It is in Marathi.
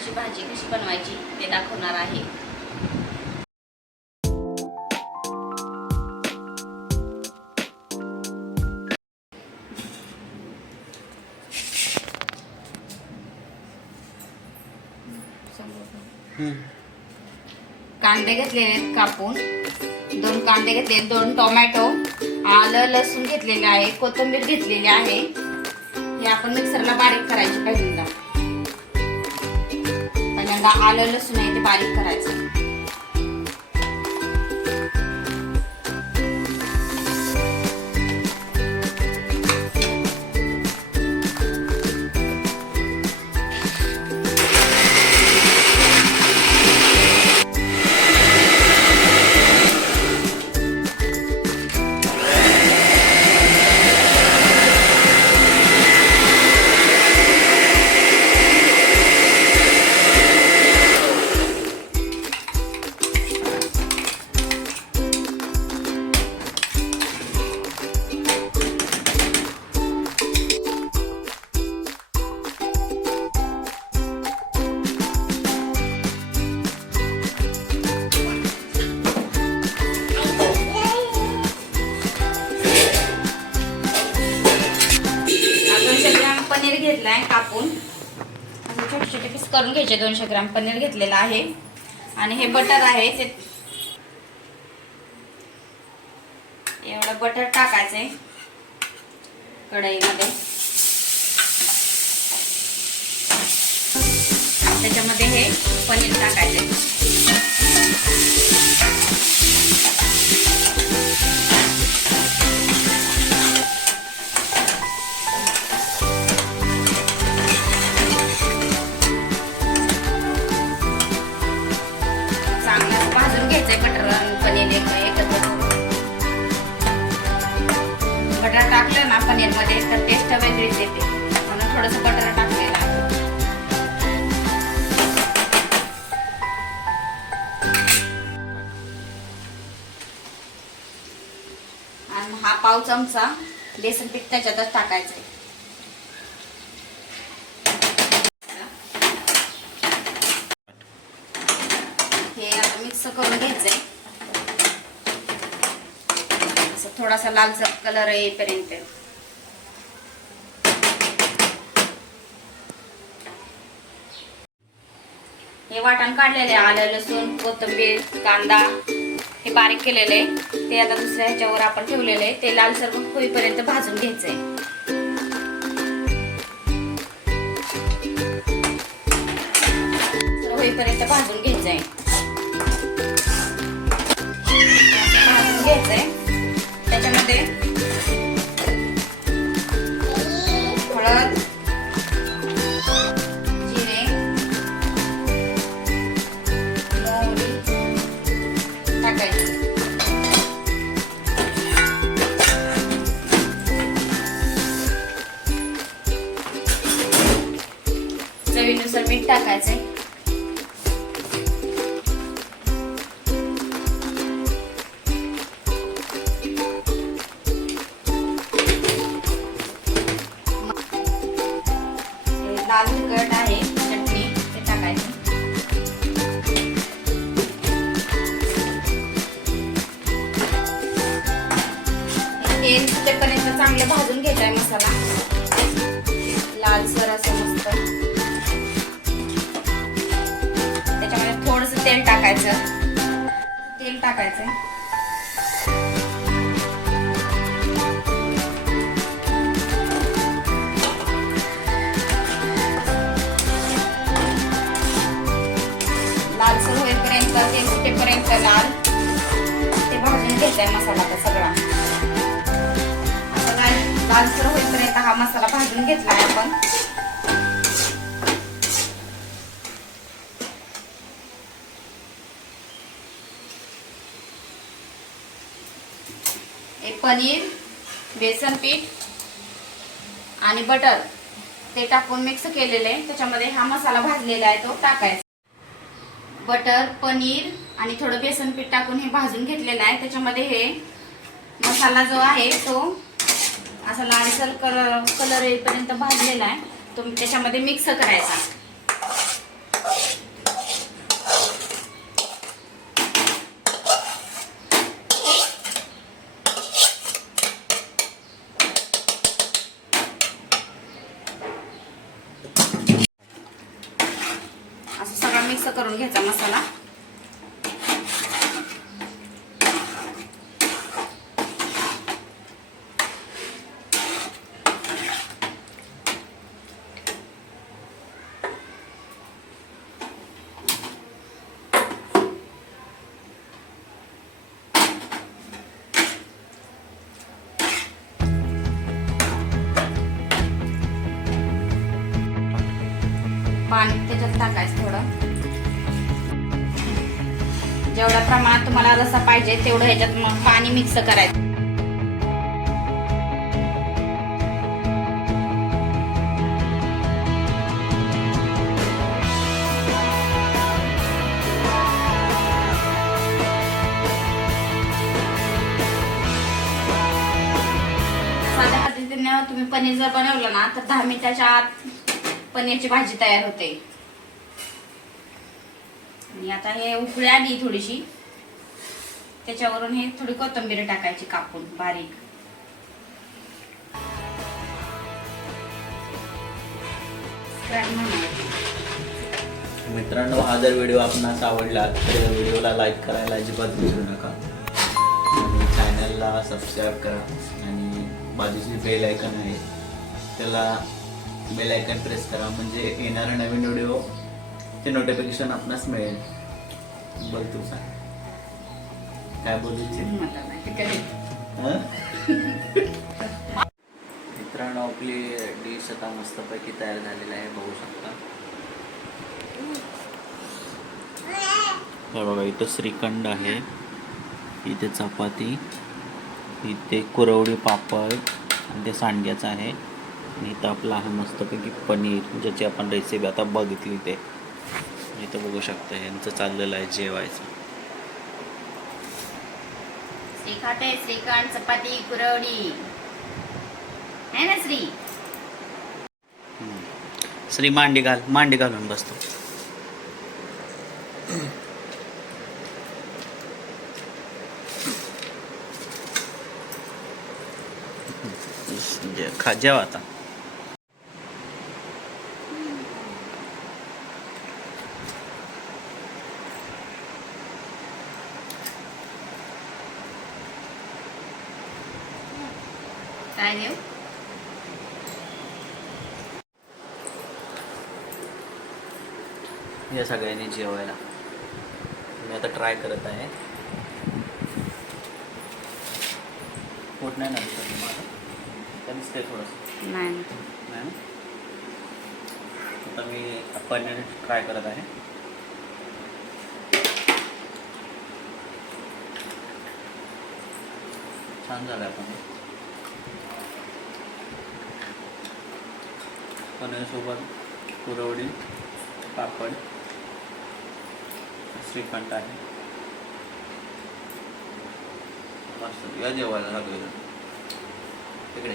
पनीरची भाजी कशी बनवायची ते दाखवणार आहे। कांदे घेतलेले आहेत कापून, 2 कांदे घेतले, 2 टोमॅटो, आलं लसूण घेतलेले आहे, कोथिंबीर घेतलेली आहे। हे आपण मिक्सरला बारीक करायचे। पहिल्यांदा आलं लसूण आहे ते बारीक करायचं। पनीर घेतलाय कापून, असं छोटे छोटे पीस करून घ्यायचे। 200 ग्रॅम पनीर घेतलेला आहे आणि हे बटर आहे ते एवढं बटर टाकायचंय कढईमध्ये। त्याच्यामध्ये हे पनीर टाकायचंय। बटर टाकलं ना पनीर मध्ये तर टेस्ट वेगळीच येते, म्हणून थोडंसं बटर टाकलेलं आहे। आणि हा पाव चमचा बेसन पीठ त्याच्यातच टाकायचंय। हे आता मिक्स करून घ्यायचंय, थोडासा लालसर कलर येईपर्यंत। हे वाटण काढलेले आलं लसूण कोथिंबीर कांदा हे बारीक केलेले ते आता दुसऱ्या ह्याच्यावर आपण ठेवलेले ते लालसर होईपर्यंत भाजून घ्यायचंय। होईपर्यंत भाजून घ्यायचंय, भाजून घ्यायचंय। त्याच्यामध्ये हळद जिरे मोहरी टाकायची। चवीनुसार मीठ टाकायचंय। लाल तिखट आहे चटणी ते टाकायची। तेल सुटेपर्यंत चांगलं भाजून घ्यायचा मसाला लालसर असं मस्त। त्याच्यामध्ये थोडंसं तेल टाकायचं, लालसर होईपर्यंत तेल सुटेपर्यंत लाल ते भाजून घ्यायचाय मसाला तर सगळा। आता लालसर होईपर्यंत हा मसाला भाजून घेतलाय आपण। पनीर बेसन पीठ आणि बटर ते टाकून मिक्स केलेले त्याच्यामध्ये हा मसाला भाजलेला आहे तो टाकायचा। बटर पनीर आणि थोडं बेसन पीठ टाकून हे भाजून घेतलेलं आहे। त्याच्यामध्ये हे मसाला जो आहे तो असा लालसर कलर येईपर्यंत भाजलेला आहे तो त्याच्यामध्ये मिक्स करायचा। मिक्स करून घ्यायचा मसाला. पाणी त्याच्यात टाकायचं थोडं. जेवढ्या प्रमाणात तुम्हाला रस्सा पाहिजे तेवढं ह्याच्यात मग पाणी मिक्स करायचं. साध्या पद्धतीने तुम्ही पनीर जर बनवलं ना तर 10 मिनिटाच्या आत पनीरची भाजी तयार होते. आणि आता हे उकळी आली थोडीशी, त्याच्यावरून हे थोडी कोथिंबीर टाकायची कापून बारीक. मित्रांनो, हा जर व्हिडिओ आपणास आवडला तर व्हिडिओला लाईक करायला अजिबात विसरू नका आणि चॅनलला सबस्क्राईब करा आणि बाजूची बेल आयकॉन आहे त्याला बेल आयकॉन प्रेस करा, म्हणजे येणारा नवीन व्हिडिओ चे नोटिफिकेशन आपणास मिळेल. बोल तू सांग काय बोलू मित्रांनो, आपली डिश आता मस्तपैकी तयार झालेली आहे, बघू शकता. हे बघा, इथं श्रीखंड आहे, इथे चपाती, इथे कुरवडी पापड आणि ते सांडग्याचं आहे. इथं आपला आहे मस्तपैकी पनीर, ज्याची आपण रेसिपी आता बघितली. ते इथं बघू शकता यांचं चाललेलं आहे जेवायचं. श्रीखंड चपाती कुरवडी है ना श्री. श्री मांडी घालून बसतो. जेवा आता. काय देऊ? या सगळ्यांनी जेवायला. मी आता ट्राय करत आहे. पोट नाही ना तुम्हाला? त्यांनीच ते थोडंसं नाही नाही. आता मी पनीर ट्राय करत आहे. छान झालं आपण पनीरसोबत कुरवडी पापड श्रीखंड आहे. मस्त. या जेवायला लागलं तिकडे.